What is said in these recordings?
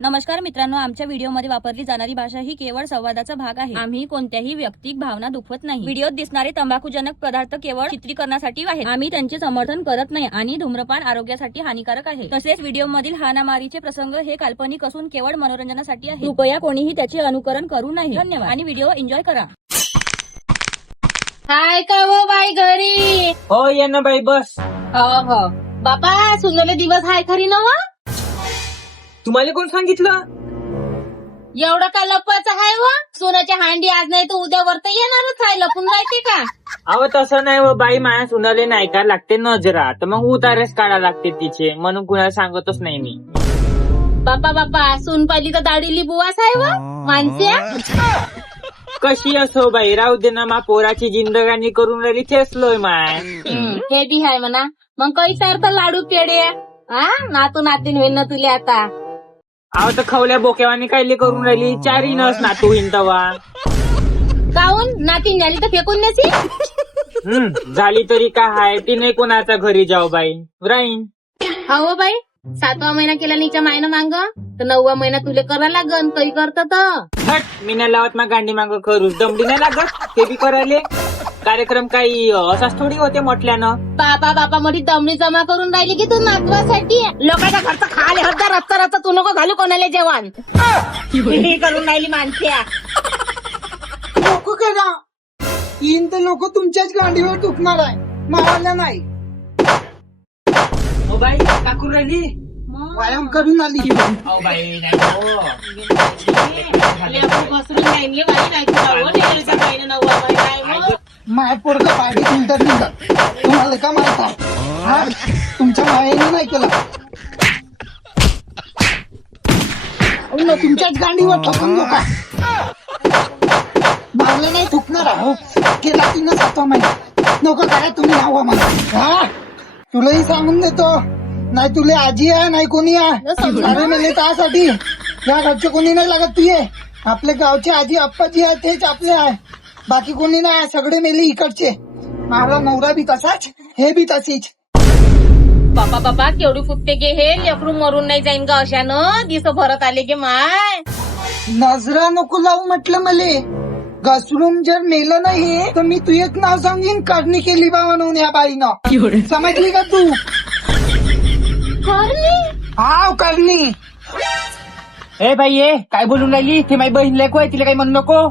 नमस्कार मित्रांनो, आमच्या व्हिडिओमध्ये वापरली जाणारी भाषा ही केवळ संवादाचा भाग आहे. आम्ही कोणत्याही वैयक्तिक भावना दुखवत नाही. व्हिडिओत दिसणारे तंबाखूजनक पदार्थ केवळ चित्रीकरणासाठी आहेत. आम्ही त्यांचे समर्थन करत नाही आणि धूम्रपान आरोग्यासाठी हानिकारक आहे. तसेच व्हिडिओमधील हाणामारीचे प्रसंग हे काल्पनिक असून केवळ मनोरंजनासाठी आहे. कृपया कोणीही त्याचे अनुकरण करू नये. धन्यवाद आणि व्हिडिओ एन्जॉय करा. हाय का हो बाई घरी? हो ये ना बाई बस. हो बापा, सुनले दिवस हाय खरी ना व? तुम्हाला कोण सांगितलं? एवढं का लपवायचं हाय व? सोन्याची हांडी आज नाही तर उद्या वरत येणारच आहे. लपून राहते का? अहो तसं नाही व बाई, माया सुनाले नाही का लागते नजरा, तर मग उतारेच काढा लागते तिचे, म्हणून कुणाला सांगतच नाही मी. बापा सून पाहिली तर दाढीली बुवास आहे व माणसे. कशी असो बाई, राहू दे ना, मा पोराची जिंदगानी करून राहिली ठेसलोय माय. हे बी हाय म्हणा. मग काही तर लाडू पेढे नातू नातीन होईल ना तुले आता. अहो तर खवल्या बोक्यावानी कायले करून राहिली, चारी नस नातू होईन तवा. काऊन नातीन झाली तर फेकून नेसी? झाली तरी का हाय, ती नाही कोणाच्या घरी जाऊ बाई, राहीन. हो बाई, 7वा महिना केला नीच्या मायनं मांग, तर 9वा महिना तुले करा लागन. काही करत तर हट, मी नाही लावत मा गांडी माग करू, दमडी नाही लागत ते बी करायले. कार्यक्रम काही असाच थोडी होते म्हटल्यानं. बापा मोठी दमडी जमा करून राहिली की तू नातवासाठी. लोकांच्या घरचं खाले हद्दा रस्ता तू नको घालू कोणाला जेवण. करून राहिली माणसे. नको करा, येईन तर लोक तुमच्याच गांडीवर टुकणार आहे, मावाला नाही. हो बाई, का करून राहिली? व्यायाम करून आली. हो बाई, नाही हो. माय पोरग पार्टी फिल्टर निघत, तुम्हाला का माहित आहे? हा, तुमच्या मायेने नाही केलं. तुमच्याच गांडीवर ठोकून नका. मारले नाही थुकणार आहो. केला तिनं 7वा महिना. नको करा तुम्ही हवा मला. हा, तुलाही सांगून देतो, नाही तुले आजी आहे नाही कोणी आहे. अरे मेले त्यासाठी या घरचे कोणी नाही लागत. तू ये, आपल्या गावचे आजी आप्पाजी आहे तेच आपले आहे, बाकी कोणी नाही. सगळे मेले इकडचे. माझा नवरा बी तसाच, हे बी तशीच. बापा केवढी फुटते गे हे लेकरू, मरून नाही जाईन का अशानं? दिस भरत आले गे माय. नजरा नको लावू म्हटलं मले. घसरून जर नेलं नाही तर मी तुझेच नाव सांगीन, करणी केली बा म्हणून या बाईनं. समजली का तू? हाव करणी. ए बाई ये, काय बोलून राहिली? ते माझी बहीण लेको आहे, तिला काही म्हणू नको.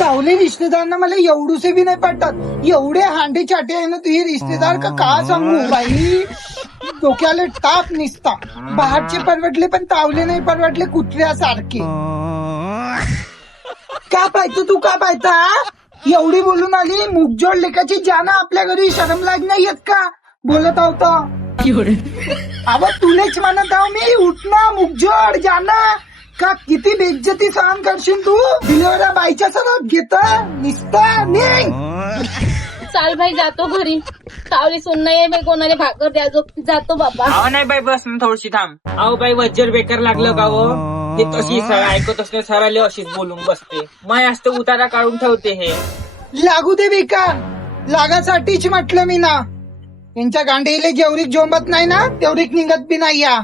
तावले रिश्तेदारांना मला एवढूसे बी नाही पडतात. एवढे हांडे चाटे आहे ना तुझे रिश्तेदार का सांगू बाई. डोक्याला ताप निसता. बाहेरचे परवडले पण तावले नाही परवडले, कुत्र्यासारखे. का पाहतो तू, का पाहता? एवढी बोलून आली, मुगजोड लेखाची जाना आपल्या घरी शरम लाग नाही येत का? बोलत होता अव तुलेच म्हणत आहो मी. उठना मुगजोड जाना. का किती बेइज्जती सहन करशील तू? दिलेल्या बाईच्या सरत घेत निसता निघ. चाल भाई, जातो घरी. सावली सुन नाही बाई, कोणाला भाकर द्या. जातो बाबा. अहो नाही बाई, बस ना थोडीशी थांब. अहो बाई, वज्जर बेकार लागलं का हो? ते तशी ऐकतच नाही, सराले अशीच बोलून बसते. माय असतं उतारा काढून ठेवते. हे लागू दे बेकार, लागासाठीच म्हटलं मी ना. यांच्या गांडीले जेवढीक जोंबत नाही ना तेवढीक निघत बी नाही. या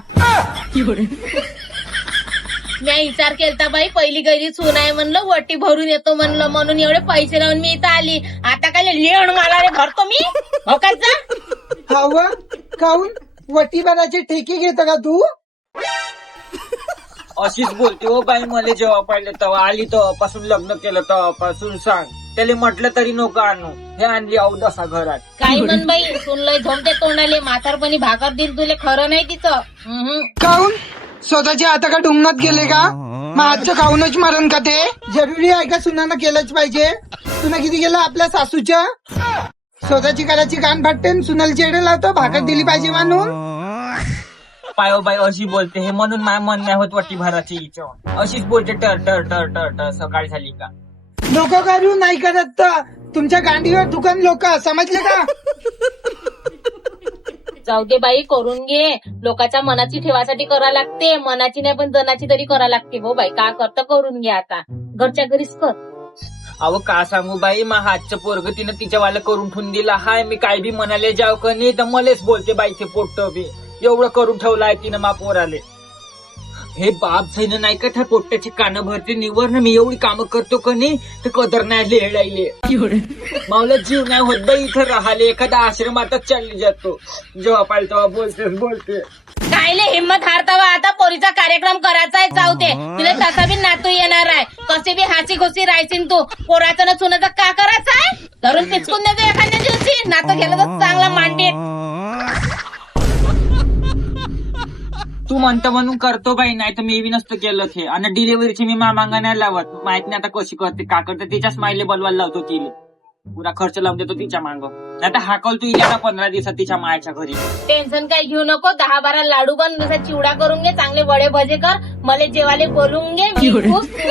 मी विचार केलता बाई, पहिली गैरी सून आहे म्हणलं, वटी भरून येतो म्हणलं, म्हणून एवढे पैसे लावून मी इथं आली. आता काय लेण मला रे भरतो मी भोकाचा. हवं काऊन वटीभराचे ठेके घेत का तू? अशीच बोलते हो बाई. मला जेव्हा पाहिलं तेव्हा आली, तेव्हापासून लग्न केलं तेव्हापासून सांग. त्याला म्हटलं तरी नको आणू, हे आणली अवदसा घरात. काही म्हण बाई, सून लय झोमते तोंडाले. म्हातारपणी भाकर दिल तुले, खरं नाही तिचं. काऊन स्वतःच्या आता का डुमनात गेले का? मग आजचं खाऊनच मरण का ते? जरुरी आहे का सुनानं केलंच पाहिजे? तुला किती गेलं आपल्या सासूच्या? स्वतःची करायची कान फाटते, सुनाला चेडे लावतो, भाकर दिली पाहिजे म्हणून. पायो बाई अशी बोलते, हे म्हणून माझ्या मन नाही होत वटी भराची इच्छा. अशीच बोलते टर टर टर टर टर. सकाळी झाली का लोक करू नाही करत तर तुमच्या गांडीवर दुकान लोक, समजले का? जाऊ दे बाई, करून घे. लोकांच्या मनाची ठेवासाठी करा लागते, मनाची नाही पण जनाची तरी करा लागते. हो बाई, का करतं करून घे. आता घरच्या घरीच कर. अहो का सांगू बाई, मा हातचं पोरग तिनं तिच्यावाला करून ठेवून दिला हाय. मी काय बी म्हणाले जाव का नाही तर मलेच बोलते बाईचे पोट्ट बी. एवढं करून ठेवलं आहे तिनं मा पोराले. हे बाप झालं नाही का त्या पोट्ट्याची कानं भरते निवर ना मी एवढी कामं करतो का नाही तर कदर नाही लिहायला मावला जीव नाही होत बाई इथं राहिले एखादा आश्रमातच चालली जातो जेव्हा पाहिजे तेव्हा बोलते कायले हिम्मत हारतावा आता पोरीचा कार्यक्रम करायचा आहे जाऊते तुला तसा बी नातू येणार आहे कसे बी हाची घुसी राहायची तू पोराचं न सुनाचं का करायचं आहे धरून पिचकून देतो एखाद्या दिवशी नातं गेलं तर चांगला मांडीत तू म्हणतो म्हणून करतो बाई नाही तर मी बी नसतं केलं हे आणि डिलिव्हरीची मी मामांगा नाही लावत माहित नाही आता कशी करते का करते तिच्याच माईले बोलवायला लावतो तिला पुरा खर्च लावून देतो तिच्या मांग नाही तर हाकल तू इल्या 15 दिवसात तिच्या मायच्या घरी टेन्शन काही घेऊ नको 10-12 लाडू बन जसा चिवडा करून घे चांगले वडे भजे कर मला जेवाले बोलून घे मी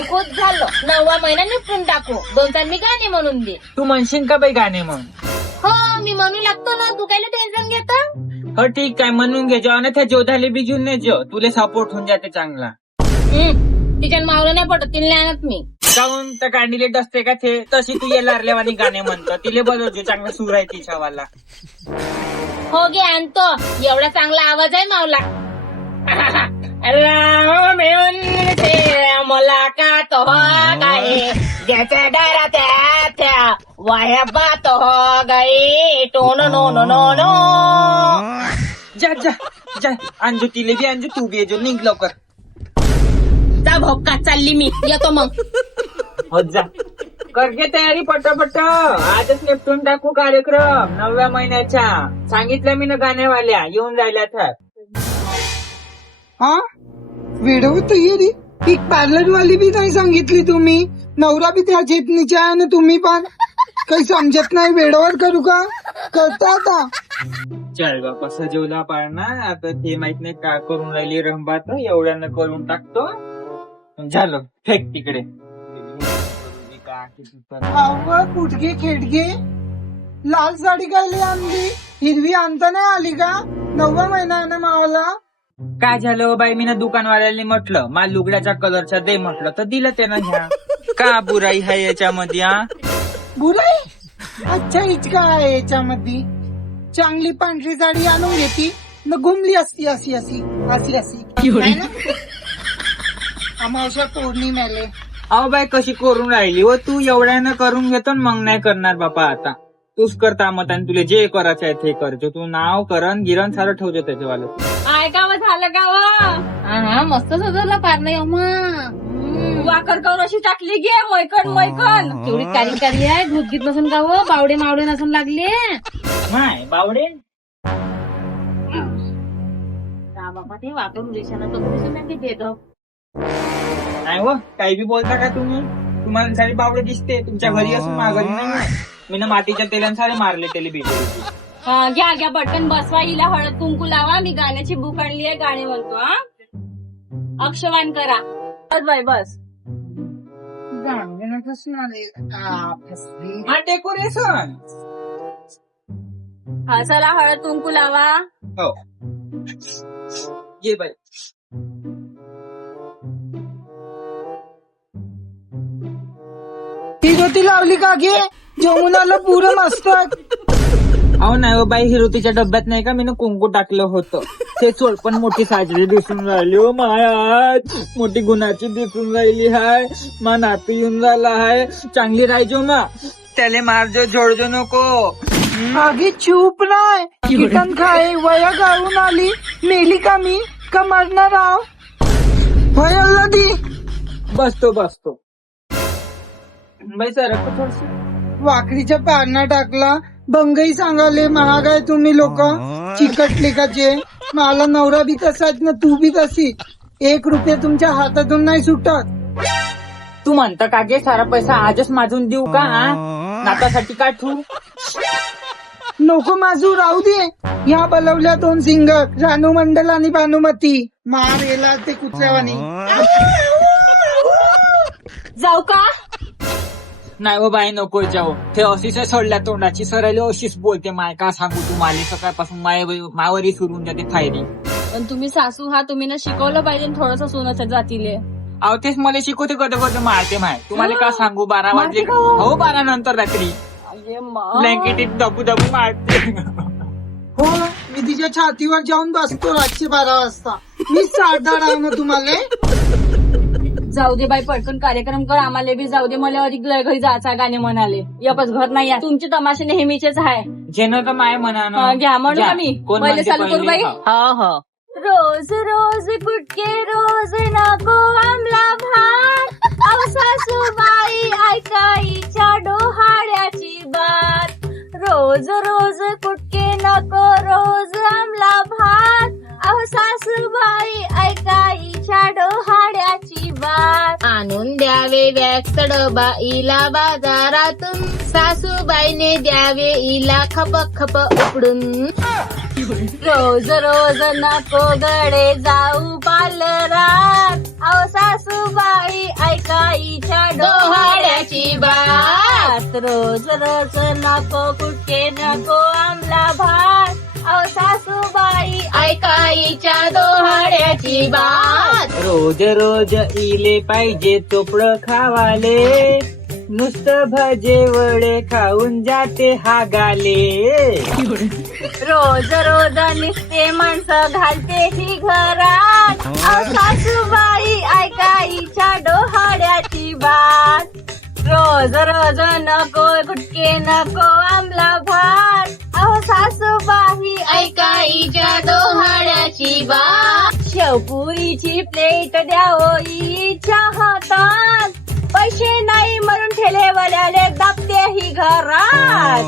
खूप झालं 9वा महिना निपटून टाकू 2 मी गाणे म्हणून दे तू म्हणशील का बाई गाणे मग हो मी म्हणू लागतो ना तू काय टेन्शन घेता हो ठीक आहे म्हणून घे जेव्हा ना त्या जोधाले बी घेऊन नाही जेव तुला सपोर्ट होऊन जाते चांगला तिच्या मावलं नाही पडत तिला आणत मी जाऊन त्या गांडीले डसते का ते तशी तू ये लारल्यावानी गाणे म्हणतो तिले बोलवतो चांगला सूर आहे तिच्यावाला हो गे आणतो एवढा चांगला आवाज आहे मावला राम मला का तो गाई ज्याच्या दारा त्या वाया बात हो गाई टोन नो नो नो नो जा जा जा अंजू तिले बी अंजू तू बी जो निघ लवकर जा भोका चालली मी येतो मग हो जा कर घे तयारी पटापट आजच निपटून टाकू कार्यक्रम 9व्या महिन्याच्या सांगितलं मी ना गाण्यावाल्या येऊन जायला तर हा व्हिडिओ तयारी एक पार्लर वाली बी नाही सांगितली तुम्ही नवरा बी त्या चेतनीच्या आहे ना तुम्ही पण काही समजत नाही वेळेवर करू का करता आता चल बापा सजवला पाळणार आता ते माहित नाही का करून राहिली रंबात एवढ्यानं करून टाकतो झालं फेक तिकडे कुठगे खेडगे लाल साडी कायली आणली हिरवी आणता नाही आली का 9वा महिना आहे ना मावाला काय झालं बाई मी ना दुकानवाल्याने म्हटलं माल लुगड्याच्या कलरच्या दे म्हटलं तर दिलं त्यानं घ्या का बुराई आहे याच्यामध्ये हा बुराई अच्छा हिचका आहे याच्यामध्ये चांगली पांढरी साडी आणून घेती न घुमली असती अशी अशी अशी अशी है ना? अमावस्या पौर्णिमेले अहो बाई कशी करून राहिली व तू एवढ्यानं करून घेतो मग नाही करणार बापा आता तूच करता मत आणि तुला जे करायचं आहे ते करतो तू नाव करण गिरण सारं ठेवतो त्याच्यावालं ऐका मग झालं का हा मस्त सजवला पार नाही अम्मा वाकर करून अशी टाकली गे मैकन तेवढी कारी आहे धूत गीत नसून का हो बावडे मावडे नसून लागले नाही बावडे बाबा ते वाकरून रेषानं तर देत नाही हो काही बी बोलता का तुम्ही तुम्हाला सारी बावडे दिसते तुमच्या घरी असून माझ्या घरी नाही मी ना मातीच्या तेलाने सारे मारले त्याला भेटले घ्या पटकन बसवा हिला हळद कुंकू लावा मी गाण्याची बुक आणली आहे गाणे म्हणतो हा अक्षवान करा बस बाई बस हा डेकोरेशन हा चला हळद कुंकू लावा हो ये बाई ही गोटी लावली का घे जमुनाला पुरं मस्त अहो नाही हो बाई हिरोतीच्या डब्यात नाही का मी कुंकू टाकलं होतं ते चोळ पण मोठी साजरी दिसून राहिली हो मायात मोठी गुणाची दिसून राहिली हाय मा नातू येऊन राहिला हाय चांगली राहायचो ना त्याले मारजो जोडजो नको आगी चूप नाही कीर्तन खाय वया गाळून आली मेली का मी का मरणार आहो वयाला दी बसतो बाई सर वाकडीच्या पारणा टाकला भंगही सांगाले महाग आहे तुम्ही लोक चिकटले काचे मला नवरा बी तसाच ना तू बी तशी 1 रुपया तुमच्या हातातून नाही सुटत तू म्हणता का गे सारा पैसा आजच माजून देऊ का हा नातासाठी का ठू नको माझू राहू दे या बोलवल्या 2 सिंगर रानू मंडल आणि भानुमती मार येला ते कुत्र्यावानी जाऊ का नाही हो बाई नको जाऊ ते अशीच सोडल्या तोंडाची सरळ अशीच बोलते माय का सांगू तुम्हाला सकाळपासून मायावरी सुरून जाते फायरी पण तुम्ही सासू हा तुम्ही ना शिकवलं पाहिजे थोडस सोनाच्या जातीले अहो तेच मला शिकवते कधी मारते माय तुम्हाला का सांगू 12 वाजले हो 12 नंतर रात्री ब्लँकेटीत दबू मारते हो मी तिच्या छातीवर जाऊन बसतो रातचे 12 वाजता मी साडदार आहे ना तुम्हाला. जाऊ दे बाई, पटकन कार्यक्रम कर, आम्हाला बी जाऊ दे. मला अधिक लय घरी जायचा गाणे म्हणाले. यपच घर नाही आहे. तुमचे तमाशे नेहमीचेच आहे. जेनं तर माय म्हणा ना. घ्या म्हणू जा. का मी कोण पहिले म्हणते चालू करू बाई. पहिले? हो हो. रोज रोज कुटके रोज नको आमला भात, अहो सासूबाई ऐकाईच्या डोहाळ्याची बात. रोज रोज कुटके नको रोज आमला भात, अहो सासूबाई ऐकाईच्या डोहाळ्याची बात. आणून द्यावे वॅक्स डबा इला बाजारातून, सासूबाईने द्यावे इला खप खप उकडून. रोज रोज नको गडे जाऊ पार्लरात, अहो सासूबाई ऐकाईच्या डोहाळ्याची बात. रोज रोज नको कुटके नको आमला भात, अहो सासूबाई ऐकाईच्या डोहाळ्याची बात. रोज रोज इले पाहिजे चोपडं खावाले, नुसतं भजे वडे खाऊन जाते हागाले. रोज रोज निसते माणसं घालते ही घरात, अहो सासूबाई ऐकाईच्या डोहाळ्याची बात. रोज रोज नको गुटके नको आमला भात, अहो सासूबाई ऐकाईच्या डोहाळ्याची बात. शेवपुरीची प्लेट द्यावो ईच्या हातात, पैसे नाही म्हणून ठेलेवाल्याले दाबते ही घरात.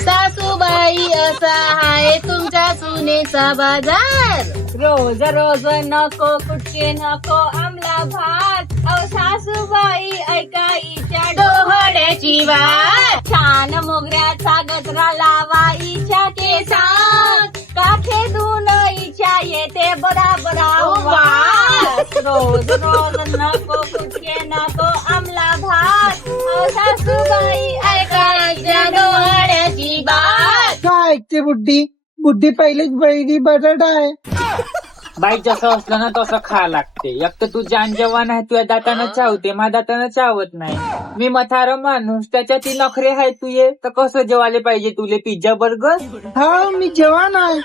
सासूबाई असा आहे तुमच्या सुनेचा बाजार. रोज रोज नको कुटके नको आमला भात, अहो सासूबाई ऐकाईच्या डोहाळ्याची बात. छान मोगऱ्याचा गजरा लावाईच्या केसात, काठे धुन इच्या येते बरा बरा वास. रोज रोज नको कुटके नको आमला भात, अहो सासूबाई ऐकाईच्या डोहाळ्याची बात. काय ऐकते बुड्डी? बुड्डी पहिलेच बैरी बरड आहे. बाई जसं असलं ना तसं खा लागते. एक तर तू जान जवान आहे, तुझ्या दातानं चावते, माझ्या दातानं चावत नाही. मी मथार माणूस, त्याच्यात ती नखरे आहे तुये, तर कसं जेवायला पाहिजे तुले पिझ्झा बर्गर? हा, मी जवान आहे.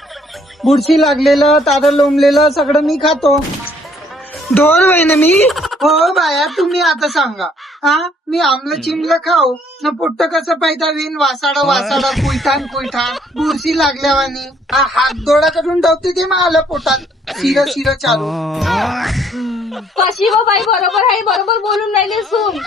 बुरशी लागलेलं तारं लोंबलेलं सगळं मी खातो. दोन महिने मी. हो बाया, तुम्ही आता सांगा. हा, मी आमलं चिमलं खाऊ न पोट्ट कसं पाहिजे विन वासाडा वासाडा कुयठान कुयठान बुरशी लागल्यावानी हात दोडा करून ठेवते ते मग आलं पोटात शिर चालू. कशी व बाई बरोबर आहे, बरोबर बोलून राहिले सून.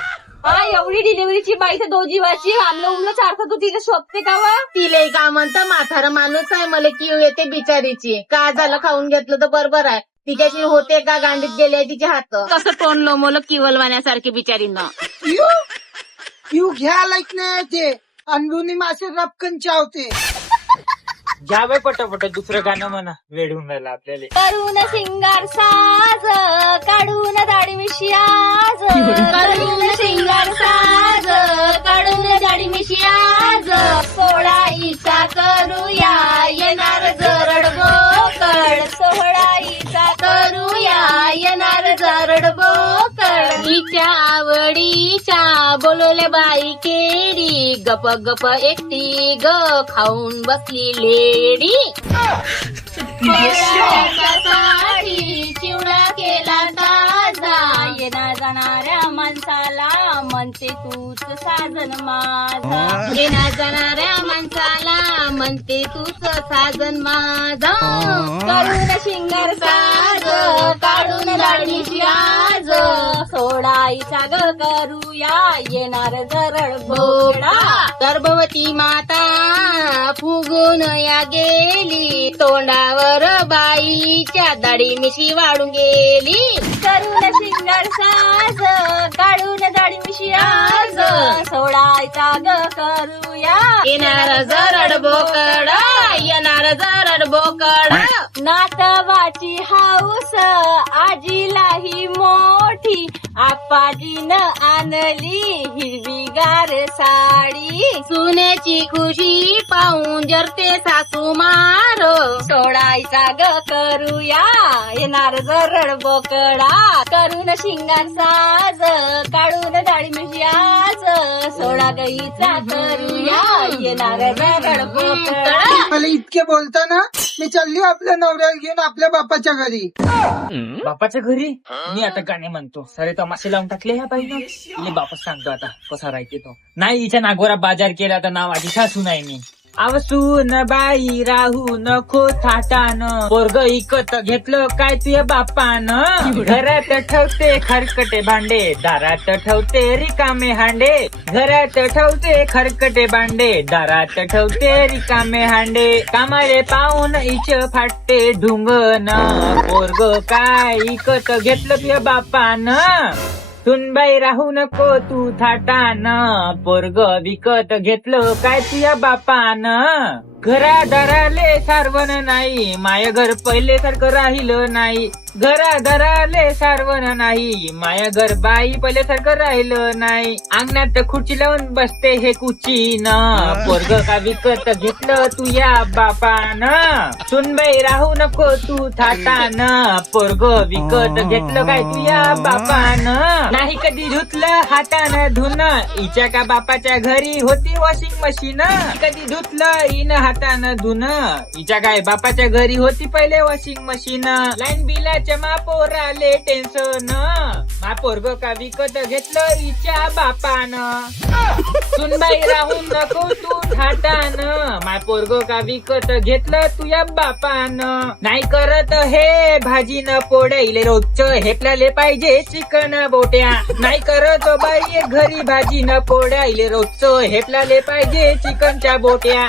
हा, एवढी डिलिव्हरीची बाई तर दो जीवाची आमलं उमलं चारतं तू तिला शोधते का वा? तिले का म्हणतं म्हातारा माणूस आहे, मला किव येते बिचारीची. का झालं खाऊन घेतलं तर बरोबर आहे. तिच्याशी होते का गांडीत गेले तिचे हात. कसं तोंड लोमवलं किवलवाण्यासारखे बिचारीनं. यू घ्या लाईक नाही ते अंदरुनी मासे रपकन चावते. घ्या बाई पटापट दुसरं गाणं म्हणा, वेळ होऊन राहिला आपल्याला. करून शिंगार साज काढून दाढी मिशी आज, करून शिंगार साज काढून दाढी मिशी आज. सोहळाईचा करूया येणार जरड बोकड, सोहळाईचा करूया येणार जरड बोकड. तिच्या आवडीच्या बोलवले बाई केडी, गप गप एकटी ग खाऊन बसली लेडी. साडी चिवडा केला ताजा, येणार जाणाऱ्या माणसाला म्हणते तूच साजन माझा. येणार जाणाऱ्या माणसाला म्हणते तूच साजन माझा. करून शिंगार साज काढून दाढी आज, सोडाईचा ग करूया येणार जरड बोकडा. गर्भवती माता फुगून या गेली, तोंडावर बाईच्या दाढी मिशी वाढून गेली. करून शिंगार साज काढून दाढी मिशी आज, सोडायचा ग करूया येणार जरड बोकडा, येणार जरड बोकडा. नातवाची हाऊस आजीलाही मोठी, आपाजीनं आणली हिरवीगार साडी. सुनेची खुशी पाहून जरते सासू मार, सोडायचा ग करूया येणार जरड बोकडा. करून शिंगार साज काढून दाढी मिशी आज, सोडा गईचा करूया येणार गडपोकळा. मला इतके बोलताना मी चालली आपल्या नवऱ्याला घेऊन आपल्या बापाच्या घरी. बापाच्या घरी मी आता गाणे म्हणतो. सारे तमाशे लावून टाकले ह्या बाईनं. तिले बापच सांगतो आता कसा राहते तो. नाही हिच्या नागोरा बाजार केला तर नाव आधी सासू नाही मी. आवसून बाई राहू नको थाटानं, पोरग इकत घेतलं काय तुझ्या बापानं. घरात ठेवते खरकटे भांडे, दारात ठेवते रिकामे हांडे. घरात ठेवते खरकटे भांडे, दारात ठेवते रिकामे हांडे. कामाले पाहून इच फाटते ढुंगन, पोरग काय इकत घेतलं तुझ्या बापानं. सुनबाई राहू नको तू थाटानं, पोरग विकत घेतलं काय तुझ्या बापानं. घरादाराले सारवण नाही, माय घर पहिले सारखं राहिलं नाही. घरादाराले सारवण नाही, माया घर बाई पहिले सारखं राहिलं नाही. अंगणात खुर्ची लावून बसते हे कुचीन, पोरग का विकत घेतलं तुझ्या बापानं. सुनबाई राहू नको तू थाटानं, पोरग विकत घेतलं काय तुझ्या बापानं. नाही कधी धुतलं हातानं धुणं, हिच्या का बापाच्या घरी होती वॉशिंग मशीन. कधी धुतलं इन हातानं धुणं, हिच्या काय बापाच्या घरी होती पहिले वॉशिंग मशीन. लाईन बिलाच्या मा पोराले टेन्शन, मा पोरग का विकत घेतलं हिच्या बापानं. सुनबाई राहू नको तू थाटानं, मा पोरग का विकत घेतलं तुझ्या बापानं. नाही करत हे भाजी न पोडैले रोजचं हेपल्याले पाहिजे चिकन बोट्या. नाही करत बाई घरी भाजी न पोडायले रोजचं हेपल्याले पाहिजे चिकनच्या बोट्या.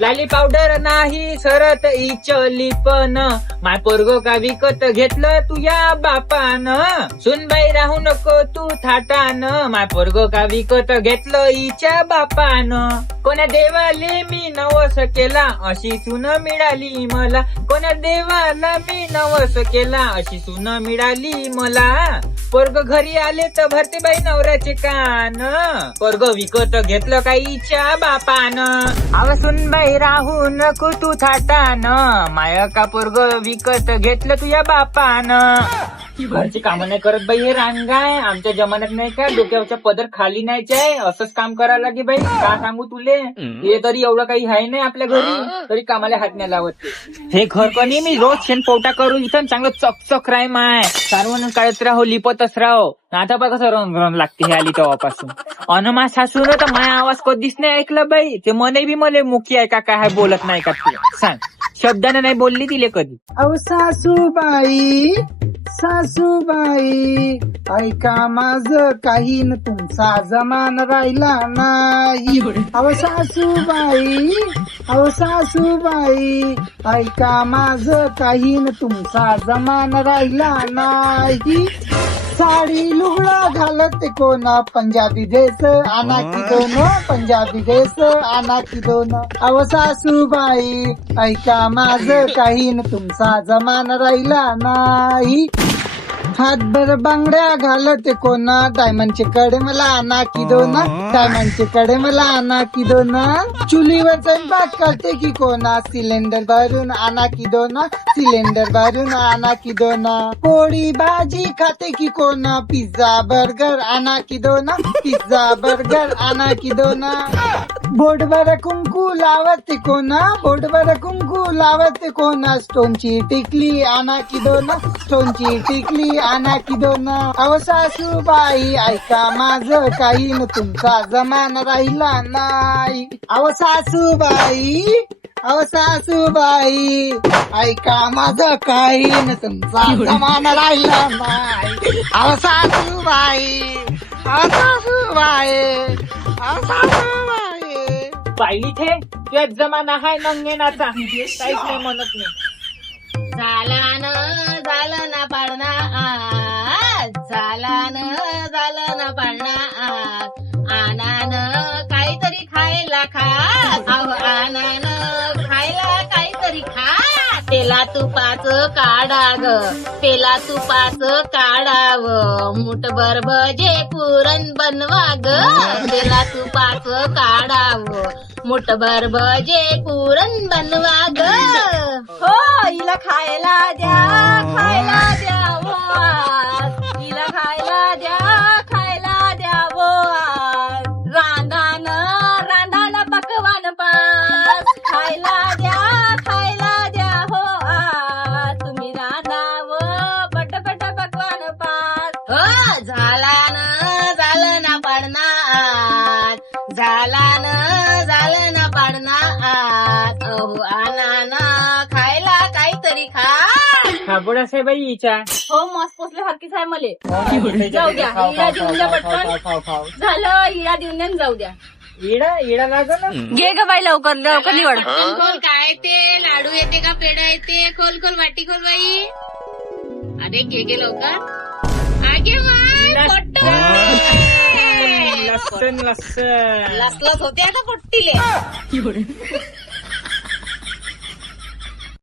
लाली पावडर नाही सरत इचली पण, माय पोरग का विकत घेतलं तुझ्या बापानं. सुनबाई राहू नको तू थाटानं, माय पोरग का विकत घेतलं हिच्या बापानं. कोण्या देवाले मी नवस केला अशी सून मिळाली मला, कोण्या देवाला मी नवस केला अशी सून मिळाली मला. पोरग घरी आले तर भरते बाई नवऱ्याचे कान, पोरग विकत घेतलं काहीच्या बापानं. अव सुनबाई राहू नको तू थाटानं, माया का पोरग विकत घेतलं तुझ्या बापानं. घरची कामं नाही करत बाई हे रांगाय, आमच्या जमान्यात नाही का डोक्यावरच्या पदर खाली न्यायचे आहे, असंच काम करायला लागे बाई. का सांगू तुले, हे तरी एवढं काही आहे नाही आपल्या घरी, तरी कामाला हात नाही लावत. हे घर कणी मी रोज शेण पोवटा करू इथं चांगलं चकचक राय माय, सारवण काढत राहो लिपतच राहो. आता बघ कसं रंग लागते हे आली तेव्हापासून. अन मा सासून तर माझा आवाज कधीच नाही ऐकला बाई. ते मने बी मले मुकी आहे का काय बोलत नाही का तू सांग, शब्दाने नाही बोलली तिले कधी. अहो सासूबाई सासूबाई ऐका माझं काही न तुमचा जमान राहिला नाही. अहो सासूबाई ऐका माझं काही न तुमचा जमान राहिला नाही. साडी लुगडा घालत कोण पंजाबी ड्रेस आणा की दोन, पंजाबी ड्रेस आणा की दोन. अहो सासूबाई ऐका माझं काही न तुमचा जमान राहिला नाही. हातभर बांगड्या घालत कोणा डायमंडचे कडे मला आणा की दोन, डायमंडचे कडे मला आणा की दोन. चुलीवर स्वयंपाक करते की कोणा सिलेंडर भरून आणा की दोन, सिलेंडर भरून आणा की दोन. पोळी भाजी खाते की कोणा पिझ्झा बर्गर आणा की दोन, पिझ्झा बर्गर आणा की दोन. बोर्डवर कुंकू लावते कोणा, बोर्डवर कुंकू लावते कोणा स्टोनची टिकली आणा की दोन, स्टोनची टिकली आणा की दोन. अहो सासूबाई ऐका माझं काही न तुमचा जमान राहिला नाही. अहो सासूबाई ऐका माझं काही न तुमचा जमान राहिला नाही. अहो सासूबाई पाहिली थे तुझ्या जमाना हाय नंगेनाचा, काहीच नाही म्हणत नाही. झालं ना पाळणा आज, झालं ना पाळणा आज. आणान काहीतरी खायला खा, अहो आणान खायला काहीतरी खा. तेला तुपाचं काढा ग, तेला तुपाचं काढाव. मुठभर भजे पुरण बनवा ग, तेला तुपाचं काढाव. मुठभर भजे पुरण बनवा ग. हो हिला खायला द्या वो आज, हिला खायला द्या वो आज. झालं ना पडणार, झालं ना पडणार. अहो आणा ना खायला काहीतरी खा. खाबोड असे बाई हिच्या. हो मस्त पोचले हरकीच आहे मले. जाऊ द्या, हिरा देऊन द्या पटकन. झालं, हिरा देऊन द्या आणि जाऊ द्या. इडा लागो ना. घे ग बाई, लवकर लवकर निवड. खोल काय ते लाडू येते का पेढा येते? खोल खोल वाटी खोल बाई. अरे घे लवकर. आगे माय लස්සन लसलस होते आता पोट्टीले.